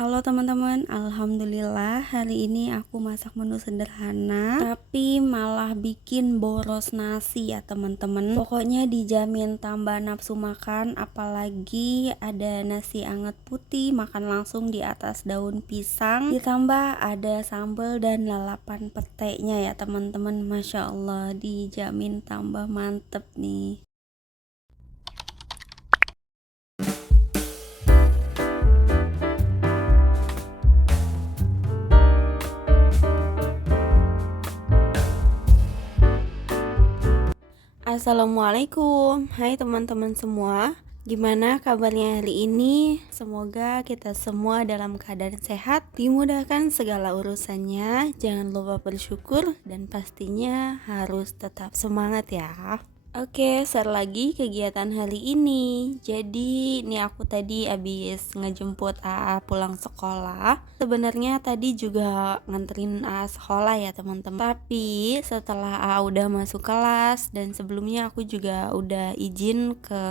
Halo teman-teman, alhamdulillah hari ini aku masak menu sederhana tapi malah bikin boros nasi ya teman-teman. Pokoknya dijamin tambah nafsu makan, apalagi ada nasi anget putih makan langsung di atas daun pisang, ditambah ada sambal dan lalapan petenya ya teman-teman. Masya Allah, dijamin tambah mantep nih. Assalamualaikum, hai teman-teman semua. Gimana kabarnya hari ini? Semoga kita semua dalam keadaan sehat, dimudahkan segala urusannya. Jangan lupa bersyukur dan pastinya harus tetap semangat ya. Oke, share lagi kegiatan hari ini. Jadi, ini aku tadi habis ngejemput AA pulang sekolah. Sebenarnya tadi juga nganterin AA sekolah ya, teman-teman. Tapi setelah AA udah masuk kelas dan sebelumnya aku juga udah izin ke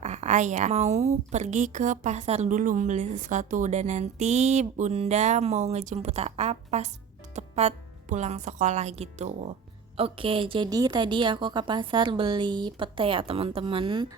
AA ya, mau pergi ke pasar dulu beli sesuatu dan nanti Bunda mau ngejemput AA pas tepat pulang sekolah gitu. Oke, jadi tadi aku ke pasar beli pete ya teman-teman.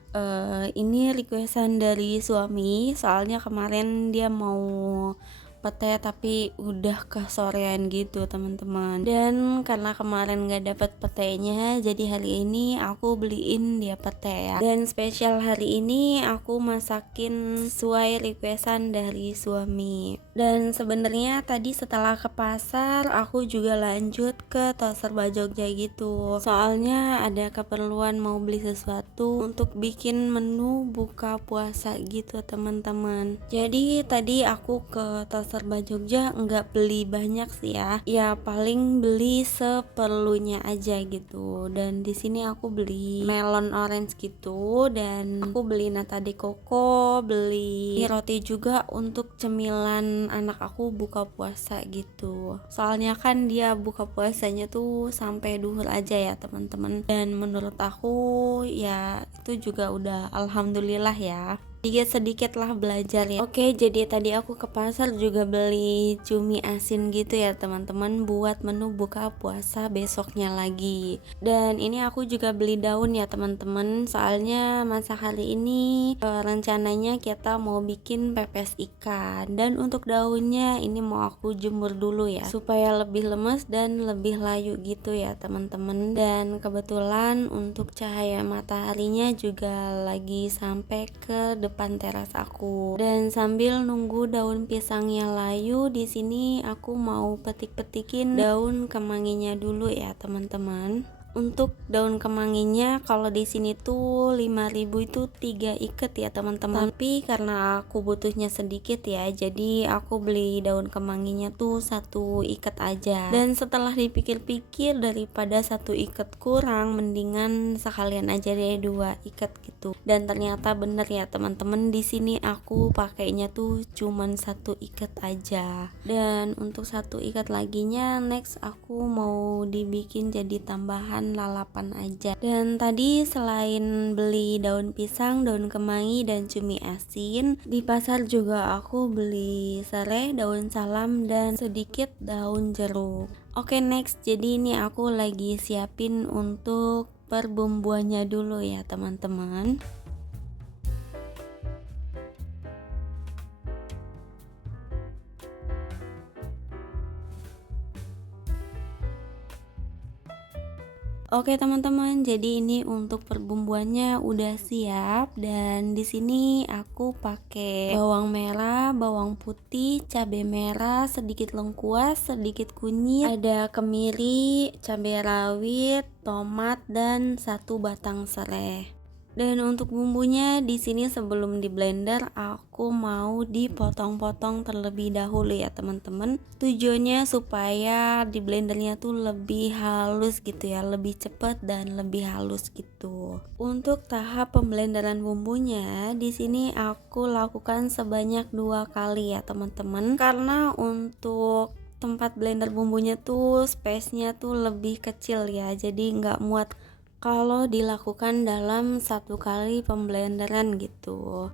Ini requestan dari suami, soalnya kemarin dia mau pete tapi udah kesorean gitu teman-teman. Dan karena kemarin gak dapet petenya, jadi hari ini aku beliin dia pete ya. Dan spesial hari ini aku masakin sesuai requestan dari suami. Dan sebenarnya tadi setelah ke pasar aku juga lanjut ke Toserba Jogja gitu. Soalnya ada keperluan mau beli sesuatu untuk bikin menu buka puasa gitu teman-teman. Jadi tadi aku ke Toserba Jogja nggak beli banyak sih ya. Ya paling beli seperlunya aja gitu. Dan di sini aku beli melon orange gitu dan aku beli nata de coco, beli roti juga untuk cemilan anak aku buka puasa gitu. Soalnya kan dia buka puasanya tuh sampai duhur aja ya teman-teman. Dan menurut aku ya itu juga udah alhamdulillah ya. Sedikit lah belajar ya. Oke, jadi tadi aku ke pasar juga beli cumi asin gitu ya teman-teman, buat menu buka puasa besoknya lagi. Dan ini aku juga beli daun ya teman-teman, soalnya masak hari ini rencananya kita mau bikin pepes ikan. Dan untuk daunnya ini mau aku jemur dulu ya, supaya lebih lemes dan lebih layu gitu ya teman-teman. Dan kebetulan untuk cahaya mataharinya juga lagi sampai ke depan teras aku. Dan sambil nunggu daun pisangnya layu, di sini aku mau petik-petikin daun kemanginya dulu ya teman-teman. Untuk daun kemanginya kalau di sini tuh 5.000 itu 3 ikat ya teman-teman. Tapi karena aku butuhnya sedikit ya, jadi aku beli daun kemanginya tuh 1 ikat aja. Dan setelah dipikir-pikir daripada 1 ikat kurang, mendingan sekalian aja deh 2 ikat gitu. Dan ternyata bener ya teman-teman, di sini aku pakainya tuh cuman 1 ikat aja. Dan untuk 1 ikat laginya next aku mau dibikin jadi tambahan lalapan aja. Dan tadi selain beli daun pisang, daun kemangi dan cumi asin, di pasar juga aku beli serai, daun salam dan sedikit daun jeruk. Oke, next, jadi ini aku lagi siapin untuk perbumbuannya dulu ya teman-teman. Oke teman-teman, jadi ini untuk perbumbuannya udah siap dan di sini aku pakai bawang merah, bawang putih, cabai merah, sedikit lengkuas, sedikit kunyit, ada kemiri, cabai rawit, tomat dan 1 batang serai. Dan untuk bumbunya di sini sebelum di blender aku mau dipotong-potong terlebih dahulu ya teman-teman. Tujuannya supaya di blendernya tuh lebih halus gitu ya, lebih cepat dan lebih halus gitu. Untuk tahap pemblenderan bumbunya di sini aku lakukan sebanyak 2 kali ya teman-teman. Karena untuk tempat blender bumbunya tuh space-nya tuh lebih kecil ya, jadi nggak muat kalau dilakukan dalam 1 kali pemblenderan gitu.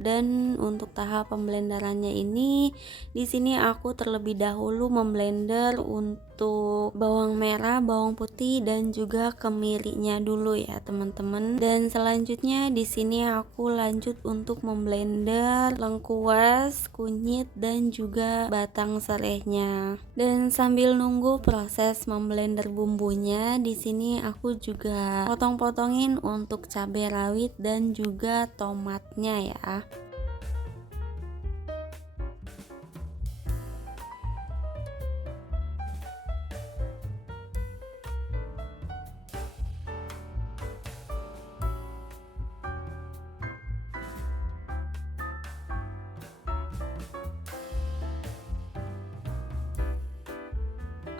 Dan untuk tahap pemblenderannya ini, di sini aku terlebih dahulu memblender untuk bawang merah, bawang putih dan juga kemirinya dulu ya teman-teman. Dan selanjutnya di sini aku lanjut untuk memblender lengkuas, kunyit dan juga batang serehnya. Dan sambil nunggu proses memblender bumbunya, di sini aku juga potong-potongin untuk cabai rawit dan juga tomatnya ya.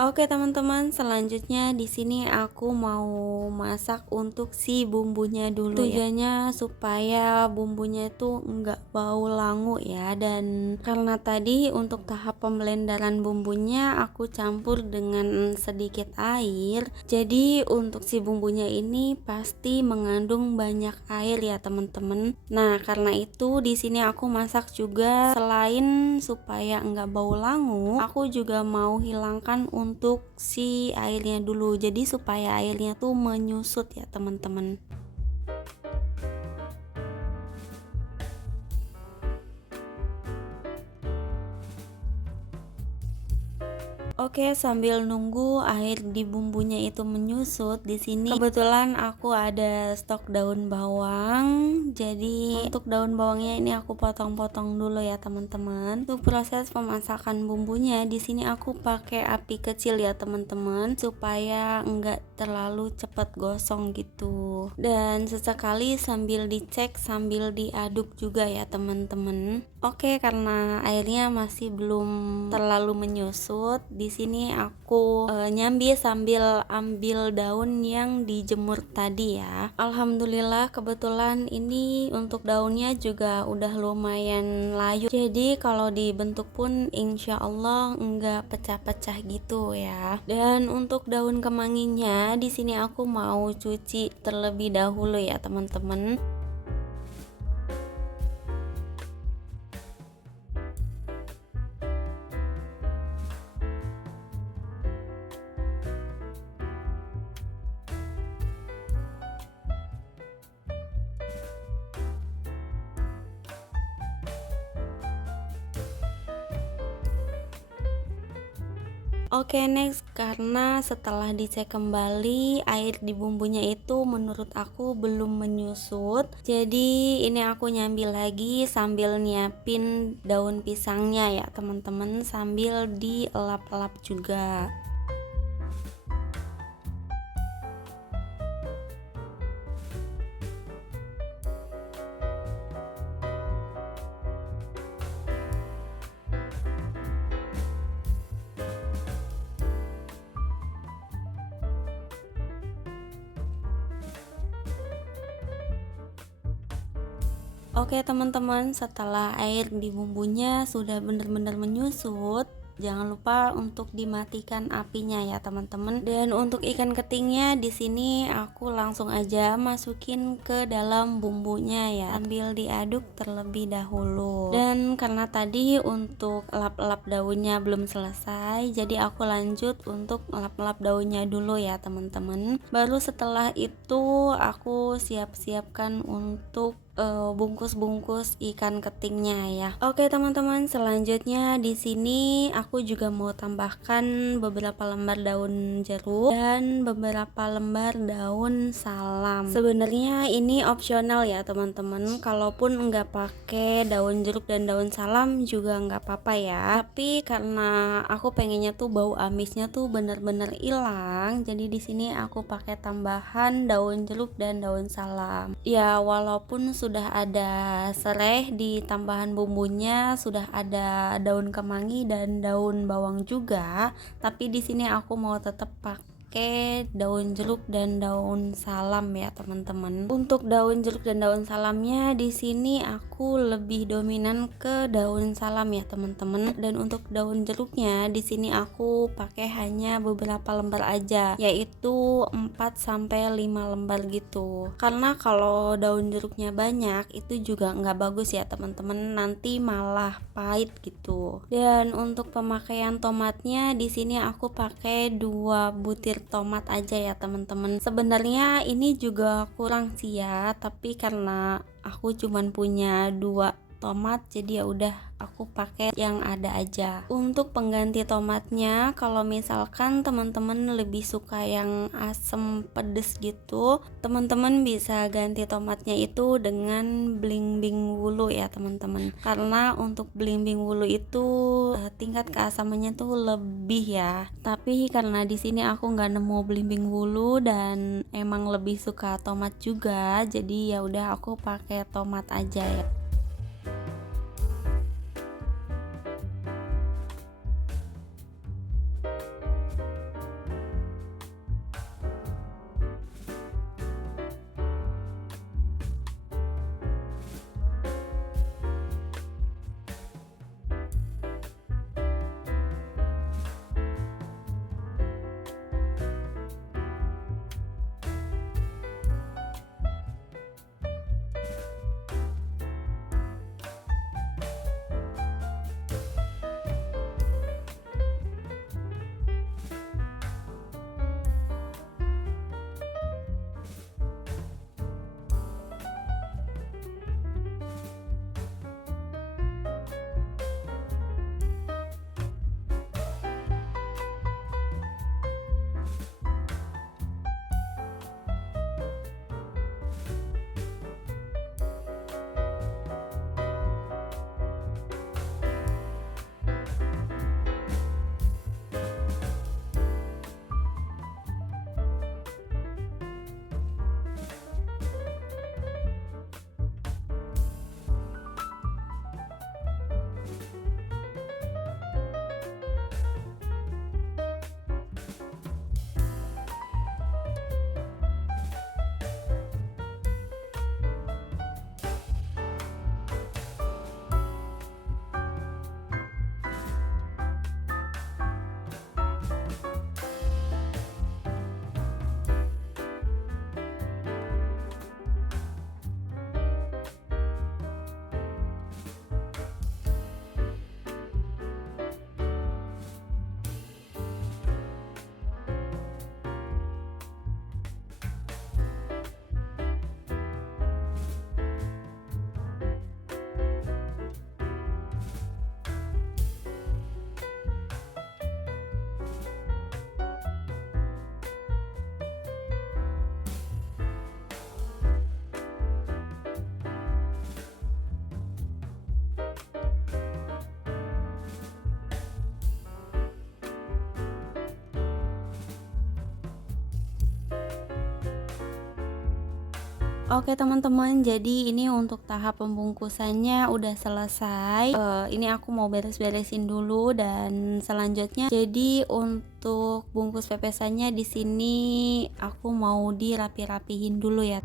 Oke teman-teman, selanjutnya di sini aku mau masak untuk si bumbunya dulu ya. Tujuannya supaya bumbunya itu enggak bau langu ya. Dan karena tadi untuk tahap pemblenderan bumbunya aku campur dengan sedikit air, jadi untuk si bumbunya ini pasti mengandung banyak air ya teman-teman. Nah, karena itu di sini aku masak juga, selain supaya enggak bau langu, aku juga mau hilangkan untuk si airnya dulu, jadi supaya airnya tuh menyusut ya teman-teman. Oke, sambil nunggu air di bumbunya itu menyusut, di sini kebetulan aku ada stok daun bawang. Jadi untuk daun bawangnya ini aku potong-potong dulu ya teman-teman. Untuk proses pemasakan bumbunya di sini aku pakai api kecil ya teman-teman, supaya enggak terlalu cepat gosong gitu. Dan sesekali sambil dicek, sambil diaduk juga ya teman-teman. Oke, karena airnya masih belum terlalu menyusut, di sini aku nyambi sambil ambil daun yang dijemur tadi ya. Alhamdulillah kebetulan ini untuk daunnya juga udah lumayan layu. Jadi kalau dibentuk pun insya Allah enggak pecah-pecah gitu ya. Dan untuk daun kemanginya di sini aku mau cuci terlebih dahulu ya teman-teman. Oke, next, karena setelah dicek kembali air di bumbunya itu menurut aku belum menyusut, jadi ini aku nyambil lagi sambil nyiapin daun pisangnya ya teman-teman, sambil dielap-elap juga. Oke teman-teman, setelah air di bumbunya sudah benar-benar menyusut, jangan lupa untuk dimatikan apinya ya teman-teman. Dan untuk ikan ketingnya di sini aku langsung aja masukin ke dalam bumbunya ya, sambil diaduk terlebih dahulu. Dan karena tadi untuk lap-lap daunnya belum selesai, jadi aku lanjut untuk lap-lap daunnya dulu ya teman-teman. Baru setelah itu aku siap-siapkan untuk bungkus-bungkus ikan ketingnya ya. Oke teman-teman, selanjutnya di sini aku juga mau tambahkan beberapa lembar daun jeruk dan beberapa lembar daun salam. Sebenarnya ini opsional ya teman-teman, kalaupun nggak pakai daun jeruk dan daun salam juga nggak apa-apa ya. Tapi karena aku pengennya tuh bau amisnya tuh bener-bener hilang, jadi di sini aku pakai tambahan daun jeruk dan daun salam. Ya walaupun sudah ada sereh di tambahan bumbunya, sudah ada daun kemangi dan daun bawang juga, tapi di sini aku mau tetap pakai pakai daun jeruk dan daun salam ya teman-teman. Untuk daun jeruk dan daun salamnya di sini aku lebih dominan ke daun salam ya teman-teman. Dan untuk daun jeruknya di sini aku pakai hanya beberapa lembar aja, yaitu 4 sampai 5 lembar gitu. Karena kalau daun jeruknya banyak itu juga nggak bagus ya teman-teman, nanti malah pahit gitu. Dan untuk pemakaian tomatnya di sini aku pakai 2 butir tomat aja ya teman-teman. Sebenarnya ini juga kurang sih ya, tapi karena aku cuman punya 2 tomat jadi ya udah aku pakai yang ada aja. Untuk pengganti tomatnya, kalau misalkan teman-teman lebih suka yang asem pedes gitu, teman-teman bisa ganti tomatnya itu dengan belimbing wulu ya teman-teman. Karena untuk belimbing wulu itu tingkat keasamannya tuh lebih ya. Tapi karena di sini aku nggak nemu belimbing wulu dan emang lebih suka tomat juga, jadi ya udah aku pakai tomat aja ya. Oke teman-teman, jadi ini untuk tahap pembungkusannya udah selesai. Ini aku mau beres-beresin dulu dan selanjutnya. Jadi untuk bungkus pepesannya di sini aku mau dirapi-rapihin dulu ya.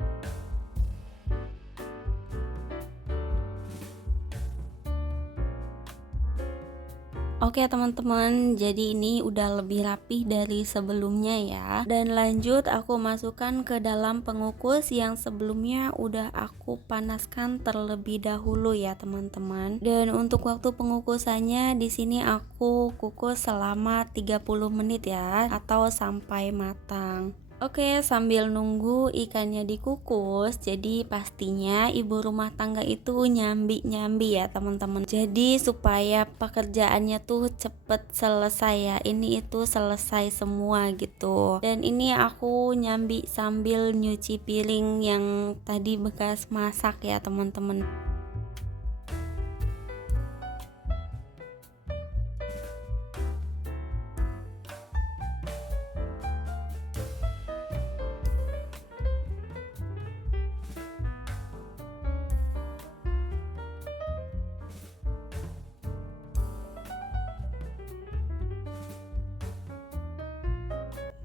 Oke teman-teman, jadi ini udah lebih rapih dari sebelumnya ya. Dan lanjut aku masukkan ke dalam pengukus yang sebelumnya udah aku panaskan terlebih dahulu ya teman-teman. Dan untuk waktu pengukusannya di sini aku kukus selama 30 menit ya, atau sampai matang. Oke, sambil nunggu ikannya dikukus, jadi pastinya ibu rumah tangga itu nyambi-nyambi ya teman-teman. Jadi supaya pekerjaannya tuh cepet selesai ya, ini itu selesai semua gitu. Dan ini aku nyambi sambil nyuci piring yang tadi bekas masak ya teman-teman.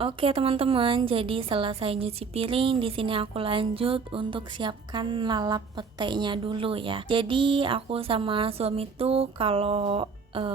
Oke teman-teman, jadi selesai nyuci piring, di sini aku lanjut untuk siapkan lalap petenya dulu ya. Jadi aku sama suami tuh kalau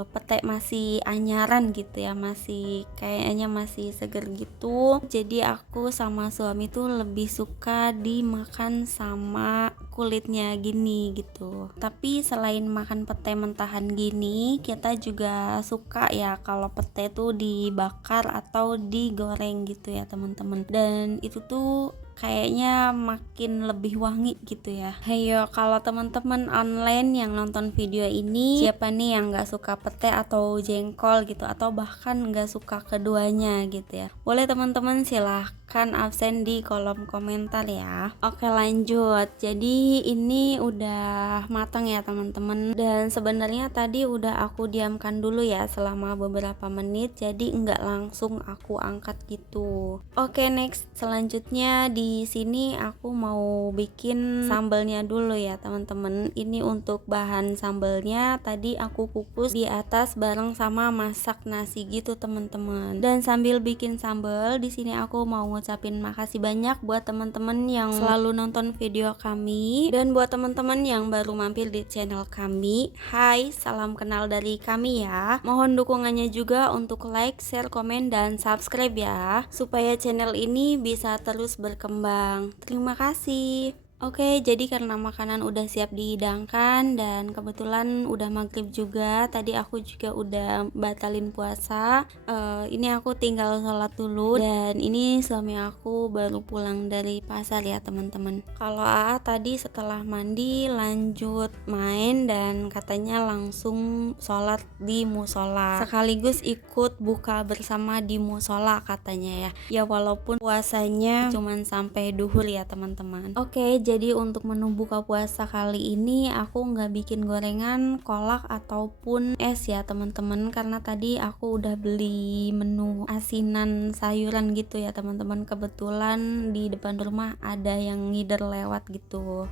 pete masih anyaran gitu ya, masih kayaknya masih seger gitu. Jadi aku sama suami tuh lebih suka dimakan sama kulitnya gini gitu. Tapi selain makan pete mentahan gini, kita juga suka ya kalau pete tuh dibakar atau digoreng gitu ya teman-teman. Dan itu tuh kayaknya makin lebih wangi gitu ya. Hayo, kalau teman-teman online yang nonton video ini, siapa nih yang nggak suka pete atau jengkol gitu, atau bahkan nggak suka keduanya gitu ya, boleh teman-teman silahkan absen di kolom komentar ya. Oke lanjut, jadi ini udah matang ya teman-teman, dan sebenarnya tadi udah aku diamkan dulu ya selama beberapa menit, jadi nggak langsung aku angkat gitu. Oke next, selanjutnya di sini aku mau bikin sambelnya dulu ya teman-teman. Ini untuk bahan sambelnya tadi aku kukus di atas bareng sama masak nasi gitu teman-teman. Dan sambil bikin sambel, di sini aku mau ngucapin makasih banyak buat teman-teman yang selalu nonton video kami, dan buat teman-teman yang baru mampir di channel kami. Hai, salam kenal dari kami ya. Mohon dukungannya juga untuk like, share, komen, dan subscribe ya, supaya channel ini bisa terus berkembang. Terima kasih. Oke, jadi karena makanan udah siap dihidangkan dan kebetulan udah maghrib juga, tadi aku juga udah batalin puasa. Ini aku tinggal sholat dulu, dan ini suami aku baru pulang dari pasar ya teman-teman. Kalau AA tadi setelah mandi lanjut main dan katanya langsung sholat di musola, sekaligus ikut buka bersama di musola katanya ya. Ya walaupun puasanya cuman sampai duhur ya teman-teman. Oke, jadi untuk menu buka puasa kali ini aku nggak bikin gorengan, kolak ataupun es ya teman-teman, karena tadi aku udah beli menu asinan sayuran gitu ya teman-teman. Kebetulan di depan rumah ada yang ngider lewat gitu.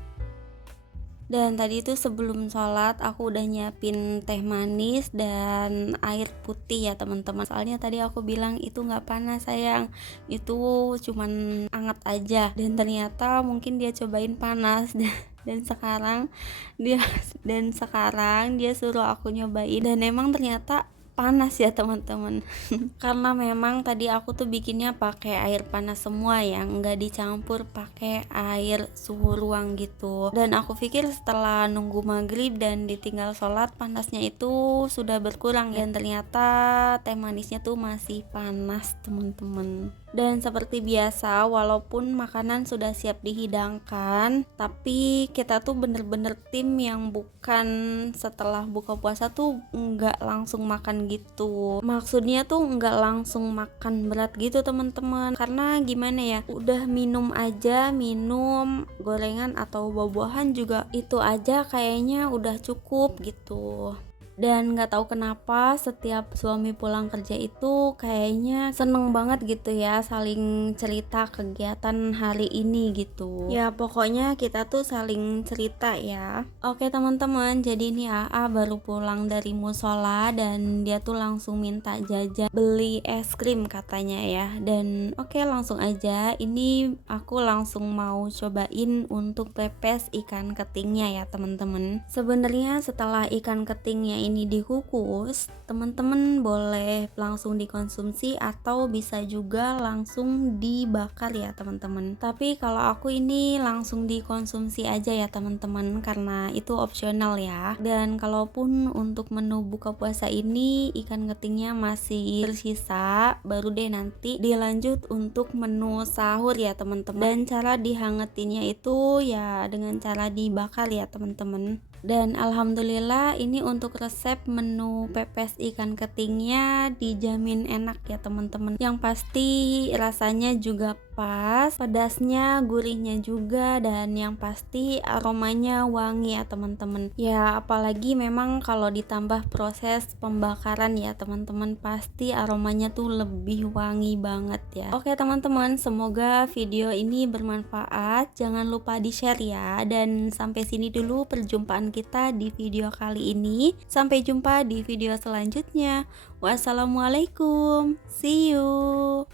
Dan tadi itu sebelum sholat aku udah nyiapin teh manis dan air putih ya teman-teman. Soalnya tadi aku bilang itu nggak panas sayang, itu cuman anget aja. Dan ternyata mungkin dia cobain panas dan sekarang dia suruh aku nyobain, dan emang ternyata panas ya teman-teman. Karena memang tadi aku tuh bikinnya pakai air panas semua ya, nggak dicampur pakai air suhu ruang gitu. Dan aku pikir setelah nunggu maghrib dan ditinggal sholat, panasnya itu sudah berkurang, dan ternyata teh manisnya tuh masih panas teman-teman. Dan seperti biasa, walaupun makanan sudah siap dihidangkan, tapi kita tuh bener-bener tim yang bukan setelah buka puasa tuh nggak langsung makan gitu. Maksudnya tuh nggak langsung makan berat gitu teman-teman. Karena gimana ya, udah minum aja, minum gorengan atau buah-buahan juga itu aja kayaknya udah cukup gitu. Dan nggak tahu kenapa setiap suami pulang kerja itu kayaknya seneng banget gitu ya, saling cerita kegiatan hari ini gitu ya. Pokoknya kita tuh saling cerita ya. Oke teman-teman, jadi ini AA baru pulang dari musola dan dia tuh langsung minta jajan beli es krim katanya ya. Dan oke, langsung aja, ini aku langsung mau cobain untuk pepes ikan ketingnya ya teman-teman. Sebenarnya setelah ikan ketingnya ini dikukus, teman-teman boleh langsung dikonsumsi atau bisa juga langsung dibakar ya teman-teman. Tapi kalau aku ini langsung dikonsumsi aja ya teman-teman, karena itu opsional ya. Dan kalaupun untuk menu buka puasa ini ikan ketingnya masih tersisa, baru deh nanti dilanjut untuk menu sahur ya teman-teman. Dan cara dihangetinnya itu ya dengan cara dibakar ya teman-teman. Dan alhamdulillah ini untuk resep menu pepes ikan ketingnya dijamin enak ya teman-teman. Yang pasti rasanya juga pas, pedasnya, gurihnya juga, dan yang pasti aromanya wangi ya teman-teman. Ya apalagi memang kalau ditambah proses pembakaran ya teman-teman, pasti aromanya tuh lebih wangi banget ya. Oke teman-teman, semoga video ini bermanfaat. Jangan lupa di-share ya. Dan sampai sini dulu perjumpaan kita di video kali ini. Sampai jumpa di video selanjutnya. Wassalamualaikum. See you.